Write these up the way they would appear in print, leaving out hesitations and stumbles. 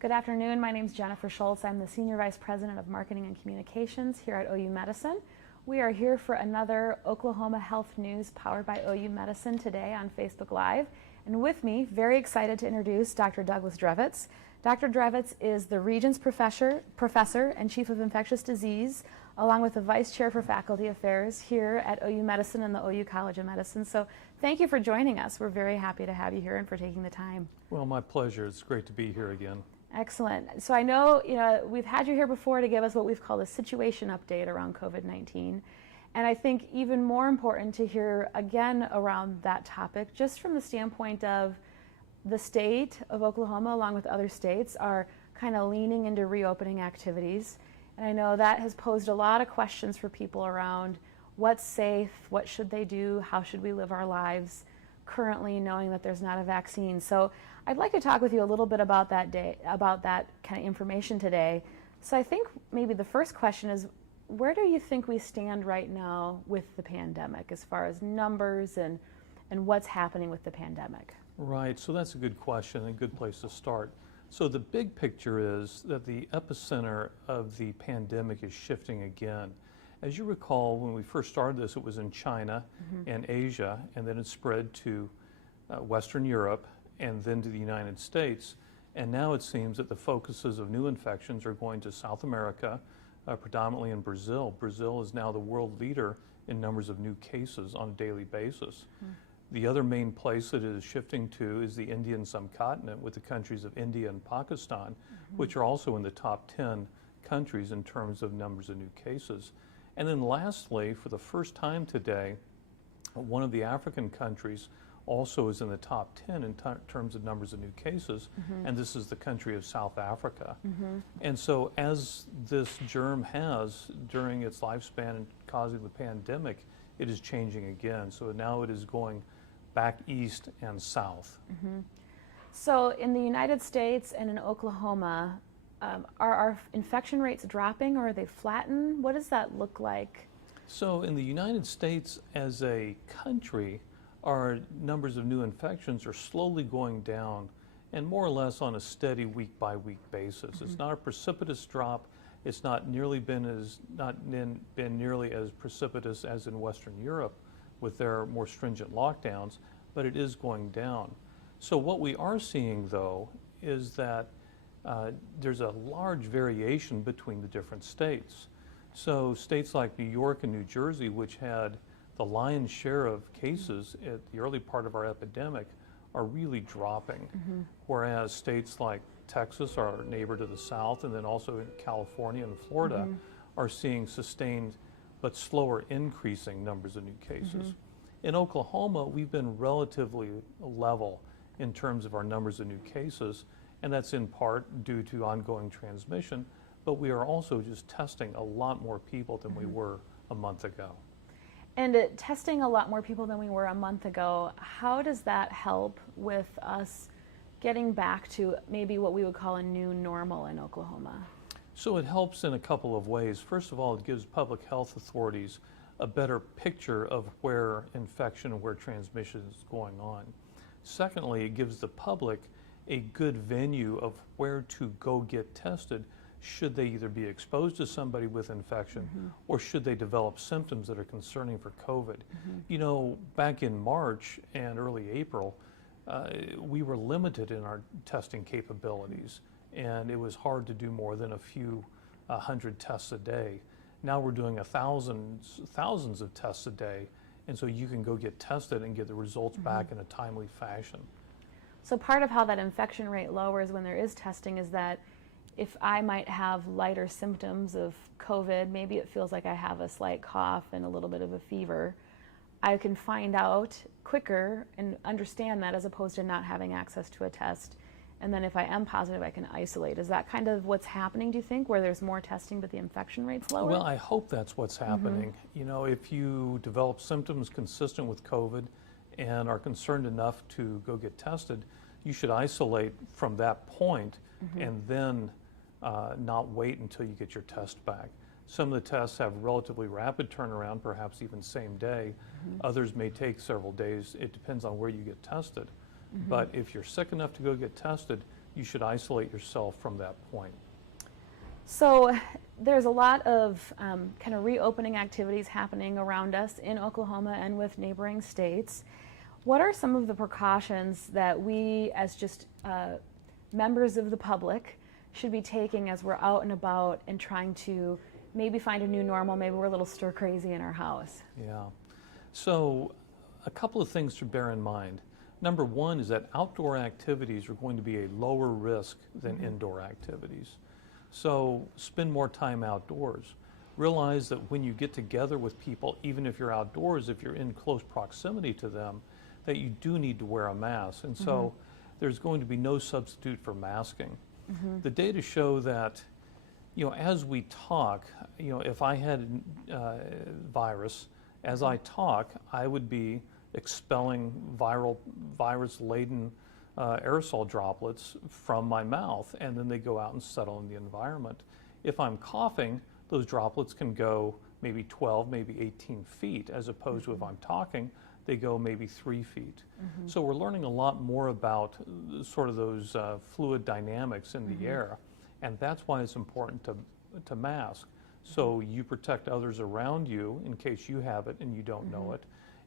Good afternoon. My name is Jennifer Schultz. I'm the Senior Vice President of Marketing and Communications here at OU Medicine. We are here for another Oklahoma Health News powered by OU Medicine today on Facebook Live. And with me, very excited to introduce Dr. Douglas Drevets. Dr. Drevets is the Regents Professor and Chief of Infectious Disease, along with the Vice Chair for Faculty Affairs here at OU Medicine and the OU College of Medicine. So thank you for joining us. We're very happy to have you here and for taking the time. Well, my pleasure. It's great to be here again. Excellent. So I know, we've had you here before to give us what we've called a situation update around COVID-19. And I think even more important to hear again around that topic, just from the standpoint of the state of Oklahoma, along with other states, are kind of leaning into reopening activities. And I know that has posed a lot of questions for people around what's safe, what should they do, how should we live our lives currently knowing that there's not a vaccine. So I'd like to talk with you a little bit about that kind of information today. So I think maybe the first question is, where do you think we stand right now with the pandemic as far as numbers and what's happening with the pandemic? Right, so that's a good question and a good place to start. So the big picture is that the epicenter of the pandemic is shifting again. As you recall, when we first started this, it was in China and Asia, and then it spread to Western Europe and then to the United States. And now it seems that the focuses of new infections are going to South America, predominantly in Brazil. Brazil is now the world leader in numbers of new cases on a daily basis. The other main place that it is shifting to is the Indian subcontinent, with the countries of India and Pakistan, which are also in the top 10 countries in terms of numbers of new cases. And then lastly, for the first time today, one of the African countries also is in the top 10 in terms of numbers of new cases, and this is the country of South Africa. And so as this germ has during its lifespan and causing the pandemic, it is changing again. So now it is going back east and south. So in the United States and in Oklahoma, are our infection rates dropping, or are they flattened? What does that look like? So in the United States as a country, our numbers of new infections are slowly going down, and more or less on a steady week-by-week basis. It's not a precipitous drop. It's not been nearly as precipitous as in Western Europe with their more stringent lockdowns, but it is going down. So what we are seeing, though, is that there's a large variation between the different states. So states like New York and New Jersey, which had the lion's share of cases at the early part of our epidemic, are really dropping, whereas states like Texas, our neighbor to the south, and then also in California and Florida, are seeing sustained but slower increasing numbers of new cases. In Oklahoma, we've been relatively level in terms of our numbers of new cases, and that's in part due to ongoing transmission, but we are also just testing a lot more people than we were a month ago. And testing a lot more people than we were a month ago, how does that help with us getting back to maybe what we would call a new normal in Oklahoma? So it helps in a couple of ways. First of all, it gives public health authorities a better picture of where infection and where transmission is going on. Secondly, it gives the public a good venue of where to go get tested should they either be exposed to somebody with infection or should they develop symptoms that are concerning for COVID. You know, back in March and early April, we were limited in our testing capabilities, and it was hard to do more than a few hundred tests a day. Now we're doing thousands of tests a day, and so you can go get tested and get the results back in a timely fashion. So part of how that infection rate lowers when there is testing is that if I might have lighter symptoms of COVID, maybe it feels like I have a slight cough and a little bit of a fever, I can find out quicker and understand that as opposed to not having access to a test. And then if I am positive, I can isolate. Is that kind of what's happening, do you think, where there's more testing but the infection rate's lower? Well, I hope that's what's happening. You know, if you develop symptoms consistent with COVID and are concerned enough to go get tested, you should isolate from that point and then not wait until you get your test back. Some of the tests have relatively rapid turnaround, perhaps even same day. Others may take several days. It depends on where you get tested. But if you're sick enough to go get tested, you should isolate yourself from that point. So there's a lot of kind of reopening activities happening around us in Oklahoma and with neighboring states. What are some of the precautions that we, as just members of the public, should be taking as we're out and about and trying to maybe find a new normal? Maybe we're a little stir crazy in our house. Yeah. So a couple of things to bear in mind. Number one is that outdoor activities are going to be a lower risk than indoor activities. So spend more time outdoors. Realize that when you get together with people, even if you're outdoors, if you're in close proximity to them, that you do need to wear a mask. And so there's going to be no substitute for masking. The data show that, as we talk, if I had virus, as I talk, I would be expelling virus-laden aerosol droplets from my mouth, and then they go out and settle in the environment. If I'm coughing, those droplets can go maybe 12, maybe 18 feet, as opposed to if I'm talking, they go maybe 3 feet. So we're learning a lot more about sort of those fluid dynamics in the air, and that's why it's important to mask. So you protect others around you in case you have it and you don't know it,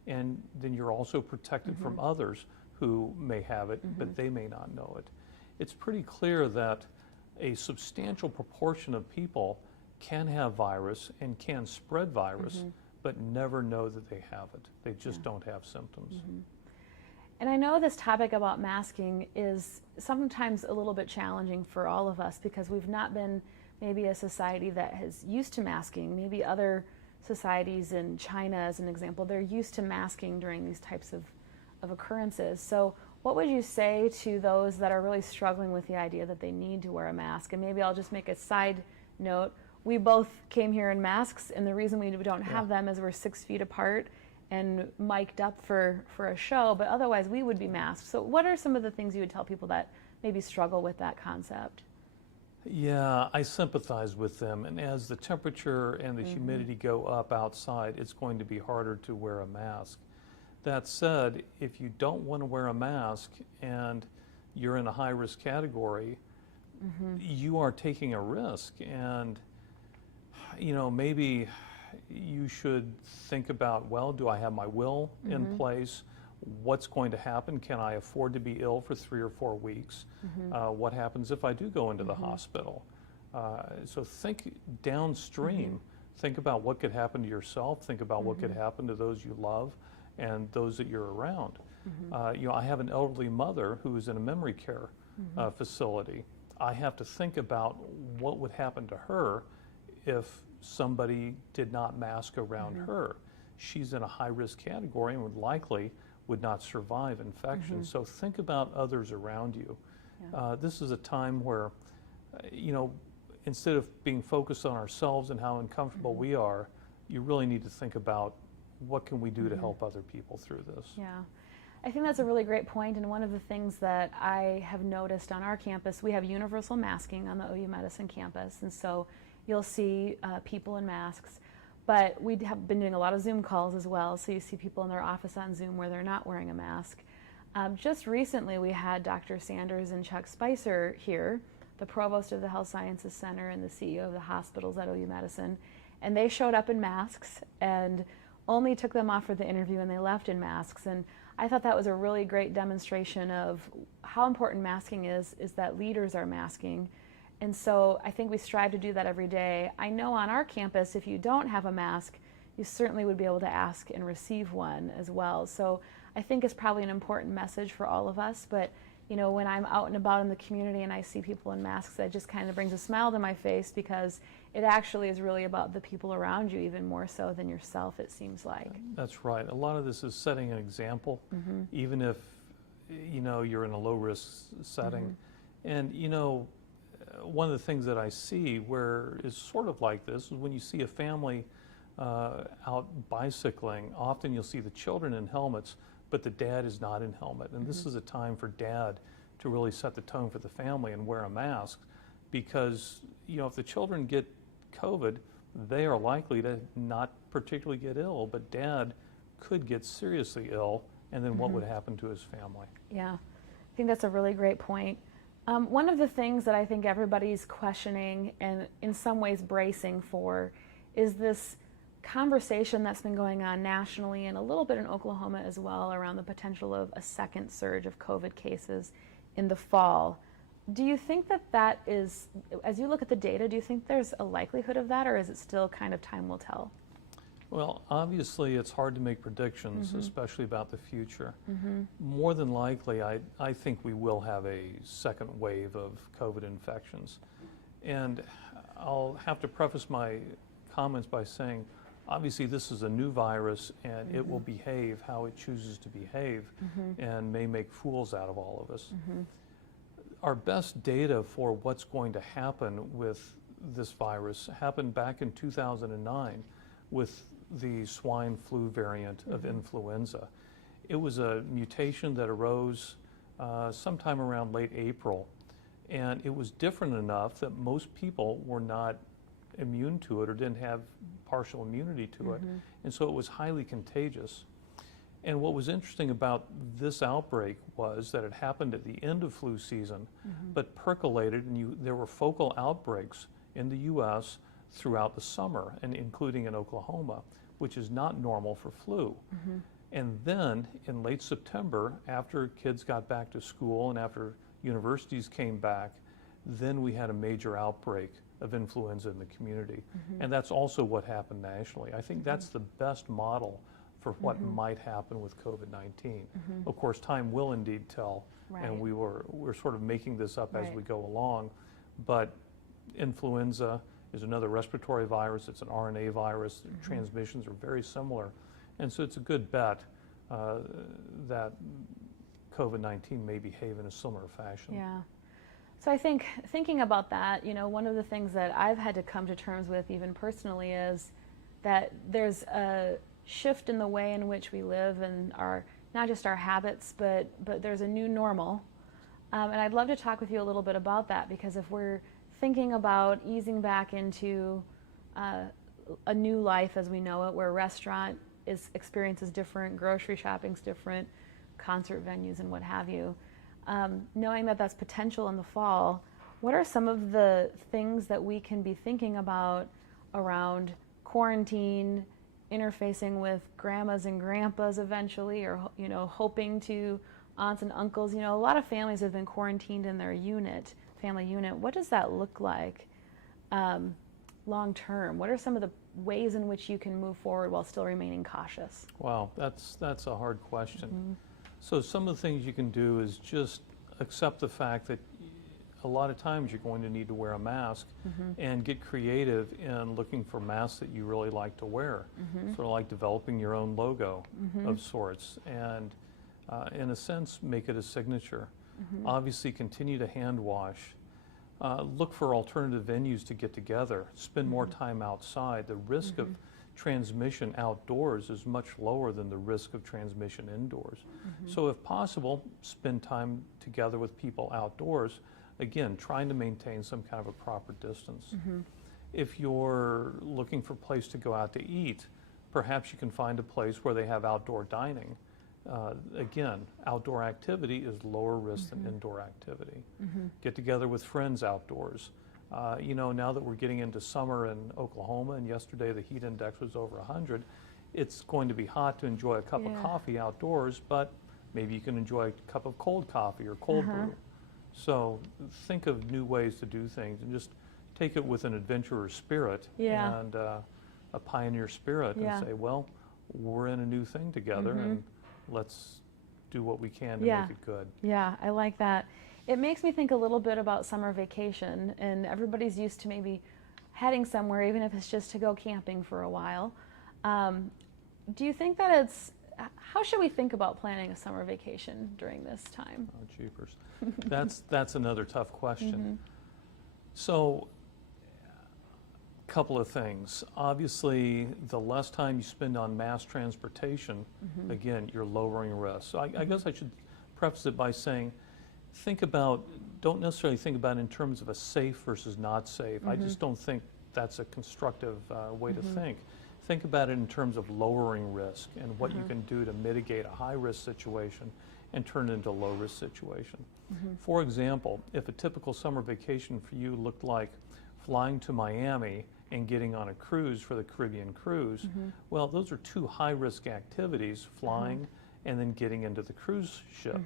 and then you're also protected from others who may have it, but they may not know it. It's pretty clear that a substantial proportion of people can have virus and can spread virus, but never know that they have it. They just don't have symptoms. And I know this topic about masking is sometimes a little bit challenging for all of us because we've not been maybe a society that is used to masking. Maybe other societies in China, as an example, they're used to masking during these types of occurrences. So what would you say to those that are really struggling with the idea that they need to wear a mask? And maybe I'll just make a side note. We both came here in masks, and the reason we don't have them is we're 6 feet apart and mic'd up for a show, but otherwise we would be masked. So what are some of the things you would tell people that maybe struggle with that concept? Yeah, I sympathize with them, and as the temperature and the humidity go up outside, it's going to be harder to wear a mask. That said, if you don't want to wear a mask and you're in a high-risk category, you are taking a risk, and maybe you should think about, well, do I have my will in place? What's going to happen? Can I afford to be ill for 3 or 4 weeks? What happens if I do go into the hospital? So think downstream. Think about what could happen to yourself. Think about what could happen to those you love and those that you're around. I have an elderly mother who is in a memory care facility. I have to think about what would happen to her if somebody did not mask around her. She's in a high-risk category and would not survive infection. So think about others around you. This is a time where, instead of being focused on ourselves and how uncomfortable we are, you really need to think about what can we do to help other people through this. Yeah. I think that's a really great point, and one of the things that I have noticed on our campus, we have universal masking on the OU Medicine campus, and so you'll see people in masks, but we have been doing a lot of Zoom calls as well, so you see people in their office on Zoom where they're not wearing a mask. Just recently we had Dr. Sanders and Chuck Spicer here, the provost of the Health Sciences Center and the CEO of the hospitals at OU Medicine, and they showed up in masks and only took them off for the interview, and they left in masks. And I thought that was a really great demonstration of how important masking is that leaders are masking. And so I think we strive to do that every day. I know on our campus, if you don't have a mask, you certainly would be able to ask and receive one as well. So I think it's probably an important message for all of us. But when I'm out and about in the community and I see people in masks, that just kind of brings a smile to my face, because it actually is really about the people around you, even more so than yourself, it seems like. That's right. A lot of this is setting an example, even if you're in a low-risk setting. And one of the things that I see where is sort of like this is when you see a family out bicycling, often you'll see the children in helmets, but the dad is not in helmet. And this is a time for dad to really set the tone for the family and wear a mask, because if the children get COVID, they are likely to not particularly get ill, but dad could get seriously ill, and then what would happen to his family? Yeah, I think that's a really great point. One of the things that I think everybody's questioning and in some ways bracing for is this conversation that's been going on nationally and a little bit in Oklahoma as well around the potential of a second surge of COVID cases in the fall. Do you think that that is, as you look at the data, do you think there's a likelihood of that, or is it still kind of time will tell? Well, obviously it's hard to make predictions, especially about the future. More than likely, I think we will have a second wave of COVID infections. And I'll have to preface my comments by saying, obviously this is a new virus and it will behave how it chooses to behave and may make fools out of all of us. Our best data for what's going to happen with this virus happened back in 2009 with the swine flu variant of influenza. It was a mutation that arose sometime around late April, and it was different enough that most people were not immune to it or didn't have partial immunity to it, and so it was highly contagious. And what was interesting about this outbreak was that it happened at the end of flu season, but percolated, and there were focal outbreaks in the U.S. throughout the summer, and including in Oklahoma, which is not normal for flu. And then in late September, after kids got back to school and after universities came back, then we had a major outbreak of influenza in the community. And that's also what happened nationally. I think that's the best model for what might happen with COVID-19. Of course, time will indeed tell, and we're sort of making this up as we go along, but influenza is another respiratory virus. It's an RNA virus. Transmissions are very similar, and so it's a good bet that COVID-19 may behave in a similar fashion. Yeah. So I think thinking about that, you know, one of the things that I've had to come to terms with even personally is that there's a shift in the way in which we live and our, not just our habits, but there's a new normal. And I'd love to talk with you a little bit about that, because if we're thinking about easing back into a new life as we know it, where restaurant experience is different, grocery shopping's different, concert venues and what have you, knowing that that's potential in the fall, what are some of the things that we can be thinking about around quarantine, interfacing with grandmas and grandpas eventually, or, you know, hoping to aunts and uncles? You know, a lot of families have been quarantined in their family unit. What does that look like long term? What are some of the ways in which you can move forward while still remaining cautious? Wow, that's a hard question. So some of the things you can do is just accept the fact that a lot of times you're going to need to wear a mask, and get creative in looking for masks that you really like to wear. Sort of like developing your own logo of sorts, and in a sense make it a signature. Obviously continue to hand wash. Look for alternative venues to get together. Spend more time outside. The risk of transmission outdoors is much lower than the risk of transmission indoors. So if possible, spend time together with people outdoors, again, trying to maintain some kind of a proper distance. If you're looking for a place to go out to eat, perhaps you can find a place where they have outdoor dining. Again, outdoor activity is lower risk than indoor activity. Get together with friends outdoors. You know, now that we're getting into summer in Oklahoma, and yesterday the heat index was over 100, it's going to be hot to enjoy a cup of coffee outdoors, but maybe you can enjoy a cup of cold coffee or cold brew. So think of new ways to do things, and just take it with an adventurer spirit and a pioneer spirit, and say, well, we're in a new thing together, and let's do what we can to make it good. Yeah, I like that. It makes me think a little bit about summer vacation, and everybody's used to maybe heading somewhere, even if it's just to go camping for a while. Do you think that how should we think about planning a summer vacation during this time? Oh, jeepers. That's another tough question. So, a couple of things. Obviously, the less time you spend on mass transportation, again, you're lowering risk. So I guess I should preface it by saying, don't necessarily think about it in terms of a safe versus not safe. I just don't think that's a constructive way to think. Think about it in terms of lowering risk and what you can do to mitigate a high-risk situation and turn it into a low-risk situation. For example, if a typical summer vacation for you looked like flying to Miami and getting on a cruise for the Caribbean cruise, well, those are two high-risk activities, flying and then getting into the cruise ship.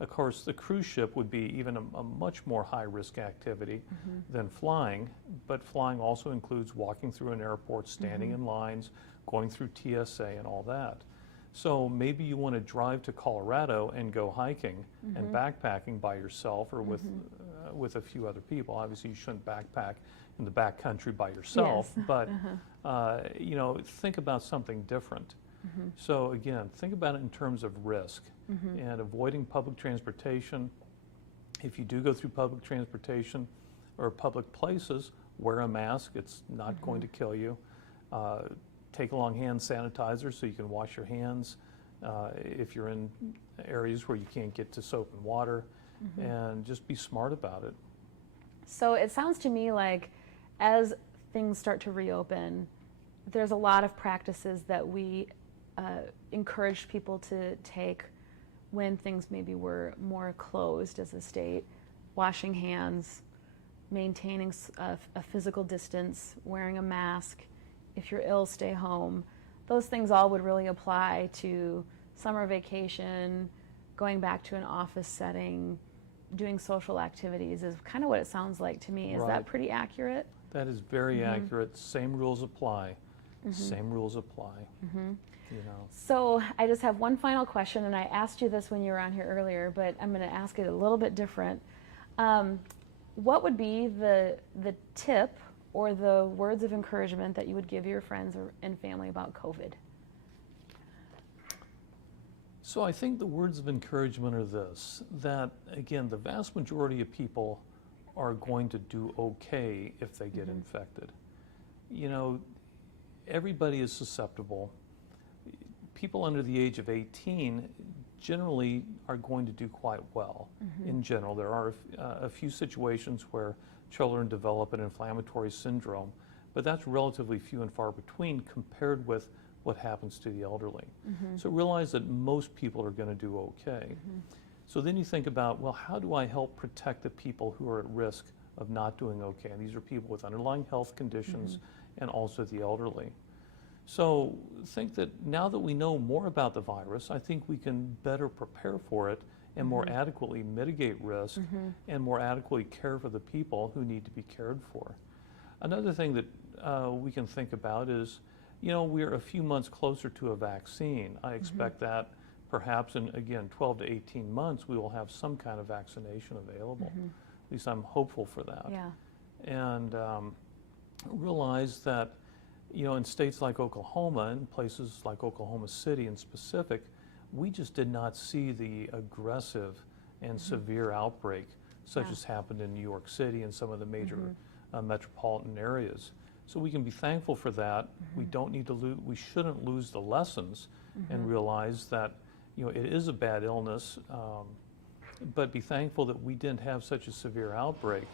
Of course, the cruise ship would be even a much more high-risk activity than flying, but flying also includes walking through an airport, standing in lines, going through TSA and all that. So maybe you want to drive to Colorado and go hiking and backpacking by yourself or with a few other people. Obviously, you shouldn't backpack in the backcountry by yourself, but you know, think about something different. So again, think about it in terms of risk and avoiding public transportation. If you do go through public transportation or public places, wear a mask. It's not going to kill you. Take along hand sanitizer so you can wash your hands if you're in areas where you can't get to soap and water, and just be smart about it. So it sounds to me like as things start to reopen, there's a lot of practices that we encouraged people to take when things maybe were more closed as a state. Washing hands, maintaining a physical distance, wearing a mask. If you're ill, stay home. Those things all would really apply to summer vacation, going back to an office setting, doing social activities is kind of what it sounds like to me. Is that pretty accurate? That is very accurate. Same rules apply. Same rules apply. You know. So I just have one final question, and I asked you this when you were on here earlier, but I'm going to ask it a little bit different. What would be the tip or the words of encouragement that you would give your friends and family about COVID? So I think the words of encouragement are this, that again, the vast majority of people are going to do okay if they get infected. You know, everybody is susceptible. People under the age of 18 generally are going to do quite well. In general, there are a few situations where children develop an inflammatory syndrome, but that's relatively few and far between compared with what happens to the elderly. So realize that most people are going to do okay. So then you think about, well, how do I help protect the people who are at risk of not doing okay? And these are people with underlying health conditions and also the elderly. So think that now that we know more about the virus, I think we can better prepare for it and more adequately mitigate risk and more adequately care for the people who need to be cared for. Another thing that we can think about is, you know, we're a few months closer to a vaccine. I expect that perhaps in, again, 12 to 18 months, we will have some kind of vaccination available. At least I'm hopeful for that. And realize that, you know, in states like Oklahoma and places like Oklahoma City in specific, we just did not see the aggressive and severe outbreak such as happened in New York City and some of the major metropolitan areas. So we can be thankful for that. We don't need to we shouldn't lose the lessons and realize that, you know, it is a bad illness, but be thankful that we didn't have such a severe outbreak,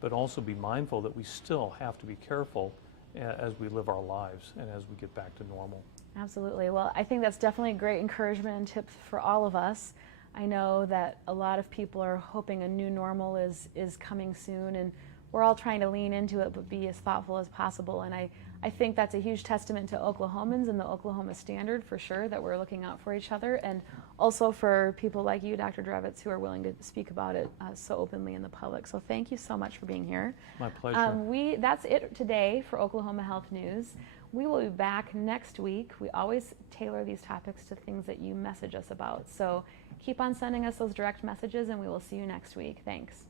but also be mindful that we still have to be careful as we live our lives and as we get back to normal. Absolutely. Well, I think that's definitely a great encouragement and tips for all of us. I know that a lot of people are hoping a new normal is coming soon, and we're all trying to lean into it but be as thoughtful as possible. And I think that's a huge testament to Oklahomans and the Oklahoma Standard for sure, that we're looking out for each other, and also for people like you, Dr. Drevets, who are willing to speak about it so openly in the public. So thank you so much for being here. My pleasure. That's it today for Oklahoma Health News. We will be back next week. We always tailor these topics to things that you message us about. So keep on sending us those direct messages, and we will see you next week. Thanks.